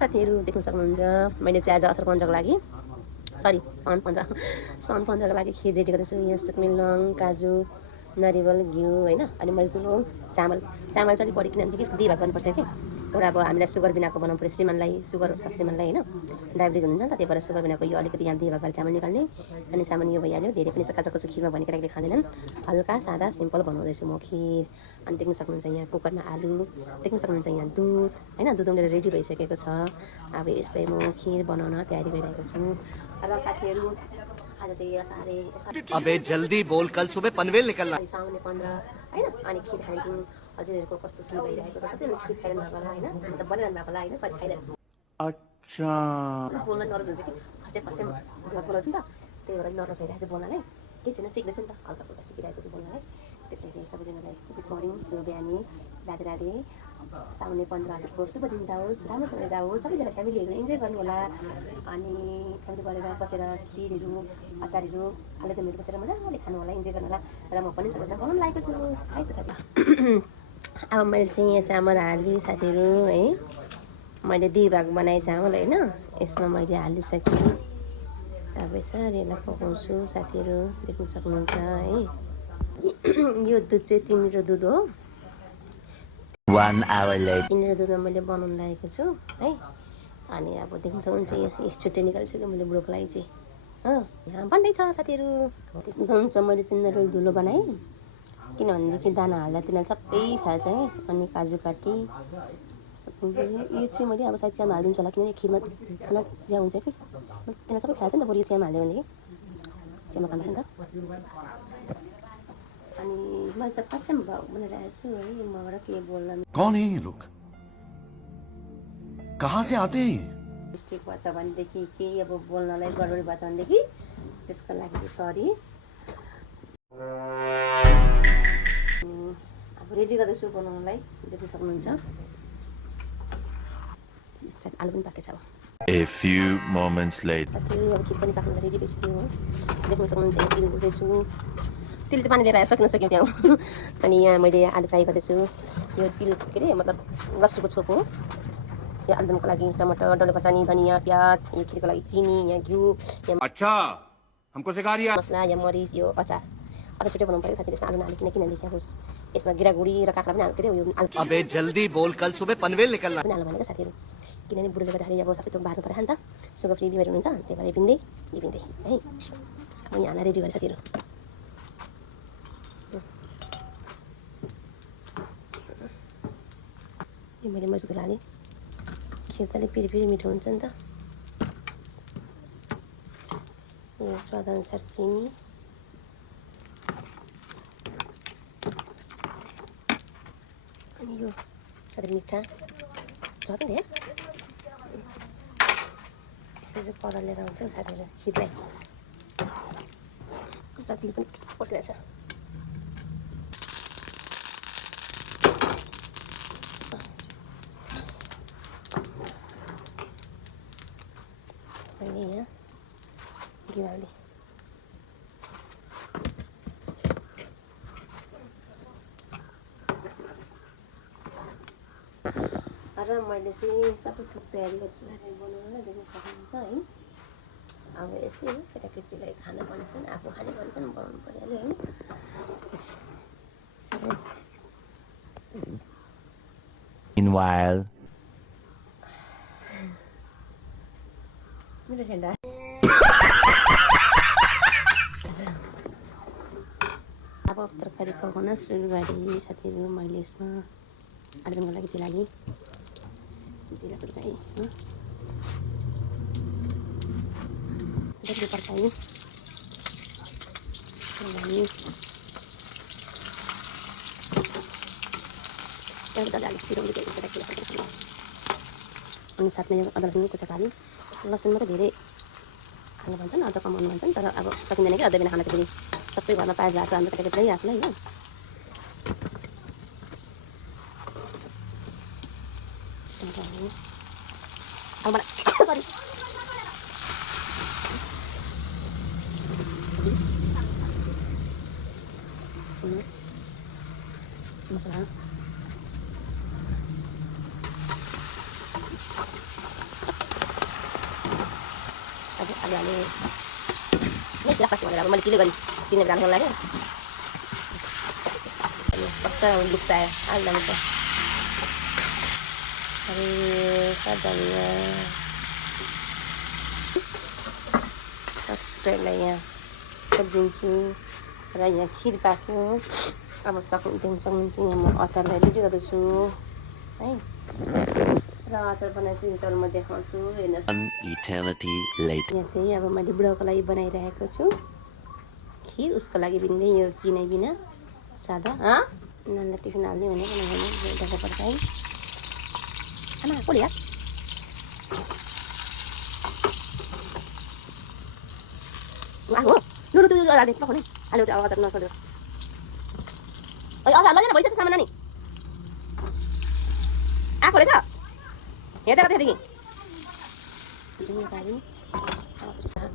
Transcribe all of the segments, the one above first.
साथीहरू देख्न सक्नुहुन्छ मैले चाहिँ आज असार 15 को लागि साउन 15 को लागि खिर रेडी गर्दैछु। यहाँ सुकमेल लङ काजु नरिवल घिउ होइन अनि मजदुर चामल चाहिँ अलिक बढी किनभने यसको 2 भाग गर्नुपर्छ कि एउटा अब हामीलाई सुगर बिनाको बनाउनु पर्यो श्रीमानलाई सुगर छ श्रीमानलाई होइन डायबिटिज हुनुहुन्छ नि त त्यही भएर सुगर बिनाको यो अलिकति यहाँ 2 भाग गरेर चामल निकाल्ने अनि चामल यो भइहाल्यो धेरै पनि काँचो काँचो खिरमा भने केटाकेटी खाँदैनन् हल्का सादा सिम्पल बनाउँदैछु म खिर। अनि देख्न सक्नुहुन्छ यहाँ कुकरमा आलु देख्न सक्नुहुन्छ यहाँ दुध होइन दुध उम्लेर रेडी भइसकेको छ। अब यस्तै म खिर बनाउन तयारी गरिरहेको छु र साथीहरू आज चाहिँ अबे जल्दी बोल कल सुबह पनवेल निकलना साउन 15 होइन अनि खिर खाने दिन हजुरहरूको कस्तो के भइरहेको छ सबैले खिर खाइरहनु भएको होला होइन मतलब बनाइरहनु भएको होला होइन सरी खाइरहनु अच्छा बोल्न नर्भस हुन्छ कि फर्स्ट टाइम बोलाउँछु नि त त्यही भएर नर्भस भइरहेको छ बोल्नलाई केही छैन सिक्दैछु नि त हल्का फुल्का सिकिरहेको छु बोल्नलाई। त्यसैले सबैजनालाई गुड मर्निङ शुभ बिहानी राधे राधे साउने 15 हजुरको शुभ दिन जाओस् राम्रोसँग जाओस् सबैजना फ्यामिलीहरू इन्जोय गर्नु होला अनि फ्यामिली गरेर बसेर खिरहरू अचारहरू आलुदमहरू बसेर मजाले खानु होला इन्जोय गर्नु होला र म पनि सबैजना बनाउनु लागेको छु है त साथी। अब मैले चाहिँ यहाँ चामल हालेँ साथीहरू है मैले 2 भाग बनाएँ चामल होइन यसमा मैले हालिसकेँ। अब यसरी यसलाई पकाउँछु साथीहरू देख्न सक्नुहुन्छ है। यो दुध चाहिँ तिनीहरू दुध हो 1 hour later तिनीहरू दुधमा मैले बनाउनु लागेको छु है। अनि अब देख्न सक्नुहुन्छ यस छुट्टै निकाल्छु मैले बुढोको लागि चाहिँ हो यहाँ बन्दैछ साथीहरू देख्न सक्नुहुन्छ मैले चाहिँ नरिवल धुलो बनाएँ किनभनेदेखि दाना हाल्दा तिनीहरू सबै फाल्छ है। अनि काजु काटी यो चाहिँ मैले अब सायद च्यामा हालिदिन्छु होला किनभने खिरमा खाना ज्या हुन्छ कि तिनीहरू सबै फाल्छ नि त बरु यो च्यामा हालिदियो भनेदेखि च्यामा खान्छ नि त। अनि मैले चाहिँ फर्स्ट टाइम बनाइरहेको छु है मबाट के बोल्दा कौन है ये लोग कहाँ से आते हैं मिस्टेक भएछ भनेदेखि केही अब बोल्नलाई गडबडी भएछ भनेदेखि त्यसको लागि सरी। अब रेडी गर्दैछु बनाउनलाई देख्न सक्नुहुन्छ आलु पनि पाकेछ अब A few moments later साथीहरू अब खिर पनि पाक्न रेडी भइसक्यो हो देख्न सक्नुहुन्छ यहाँ तिल गुड्दैछु तिल चाहिँ पानी लिएर आएर सक्न सक्यो त्यहाँ अनि यहाँ मैले आलु फ्राई गर्दैछु यो तिल के अरे मतलब लप्चूको छोप हो यो आलुदमको लागि टमाटर डल्ले खोर्सानी धनियाँ प्याज यो खिरको लागि चिनी यहाँ घिउ यहाँ अच्छा हमको सिखा रिया मसला या मरिच यो अचार छिटो बनाउनु पऱ्यो साथीहरू यसमा आलु नहालिकन किनभने अब यसमा गिरागुडी र काँक्रा पनि हाल्नु पऱ्यो यो आलु अबे जल्दी बोल कल सुबह पनवेल निकलना पनि हाल्नु भनेको साथीहरू किनभने बुढोले गर्दाखेरि अब सबै थोक बार्नु पऱ्यो नि त सुगर फ्री बिमारी हुनुहुन्छ त्यही भएर पिन्दै है। अब यहाँलाई रेडी गरेँ साथीहरू यो मैले मजदुर हालेँ खिर त अलिक पिरी मिठो हुन्छ नि त। यो स्वादअनुसार चिनी अनि यो साथै मिठा झट्टै धेरै यस्तो चाहिँ कलर लिएर आउँछ साथीहरू खिरलाई तिल पनि पकिरहेछ। अनि यहाँ घिउ हाल्दै र मैले चाहिँ सबै थोक तयारी गर्छु साथीहरू बनाउनलाई देख्न सक्नुहुन्छ है। अब यस्तै हो केटाकेटीलाई खाना भन्छन् आफू खाने भन्छन् बनाउनु परिहाल्यो होइन। Meanwhile मेरो झन्डा अब तरकारी पकाउन सुरु गरेँ साथीहरू मैले यसमा आलुदमको लागि चाहिँ लागि जिरा खुर्काएँ डल्ले पर्काएँ त्यहाँबाट अलिक छिराउनु अनि साथमा यो अदुवा लसुन कुचेको हालेँ लसुन मात्रै धेरै खानु भन्छन् अदुवा कमाउनु भन्छन् तर अब सकिँदैन कि अदुवा बिना खाना चाहिँ फेरि सबै घरमा पाएछ भएको हाम्रो केटाकेटी आफूलाई होइन। अब मलाई सरी मसला बिरालो नै किरापछि भनेर अब मैले किले गरेँ किने बिरालो लाग्यो अनि कस्तो लुक्स आयो आलुदम त अरे धनिया सब्सक्राइबलाई यहाँ गरिदिन्छु र यहाँ खिर पाक्यो अब सक्नुहुन्छ यहाँ म अचारलाई रेडी गर्दैछु है र अचार बनाएछु यो त म देखाउँछु हेर्नुहोस् An eternity later. यहाँ चाहिँ अब मैले बुढाको लागि बनाइरहेको छु खिर उसको लागि पनि यो चिनाइ बिना सादा नानीलाई टिफिन हाल्ने भनेको नहाल्ने देखा पर्छ है आमा कसले यार आहो लुरु त्यो हाल्ने पकाउने हाल्यो त्यो अचार नसल्यो ओइ अचार लगेर भइसक्यो सामान नानी आएको रहेछ हेर्दै त्यहाँदेखि जिम्मेदारी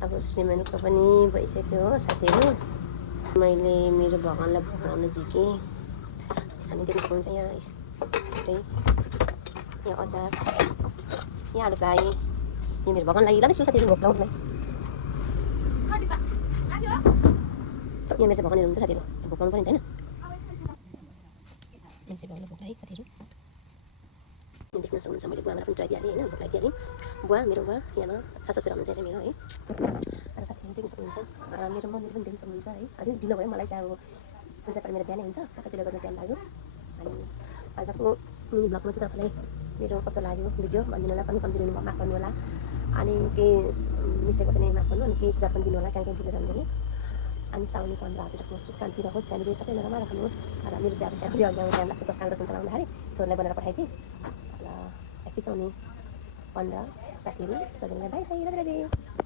अब श्रीमानको पनि भइसक्यो हो साथीहरू मैले मेरो भगवान्लाई भोगाउन झिकेँ अनि देख्न सक्नुहुन्छ यहाँ छुट्टै यहाँ अचार यहाँ आलु फ्राई यो मेरो भगवान्लाई लाँदैछु साथीहरू भोग लाउनुलाई यहाँ मेरो चाहिँ भगवान्हरू हुन्छ साथीहरू भोग लाउनु पनि होइन मान्छे भगवान्लाई भोग लाएँ साथीहरू देख्न सक्नुहुन्छ मैले बुवालाई पनि ट्राइदिइहालेँ होइन भोक लागिहालेँ बुवा मेरो बुवा यहाँ सास ससुरा हुनुहुन्छ चाहिँ मेरो है र साथीहरू देख्न सक्नुहुन्छ मेरो मम्मीले पनि देख्न सक्नुहुन्छ है अझै ढिलो भयो मलाई चाहिँ अब पूजापाठ मेरो बिहानै हुन्छ कतिले गर्न टाइम लाग्यो अनि आजको मिनी ब्लगमा चाहिँ तपाईँलाई मेरो कस्तो लाग्यो भिडियो भनिदिनु होला पनि कम्ती दिनु माफ गर्नु होला अनि केही मिस्टेक चाहिँ माफ गर्नु अनि केही सुझाव पनि दिनु होला कहीँ कहीँ पुग्छ भनेदेखि अनि साउनी 15 हजुरको सुख शान्ति रहोस् फ्यामिली सबैजना रमा राख्नुहोस् र मेरो चाहिँ अब फ्यामिली अगाडि टाइम लाग्छ 10 साल चलाउँदाखेरि छोरीलाई बनाएर पठाइदिएँ र ह्याप्पी साउनी 15 साथीहरू सबैलाई बाई बाई राधे राधे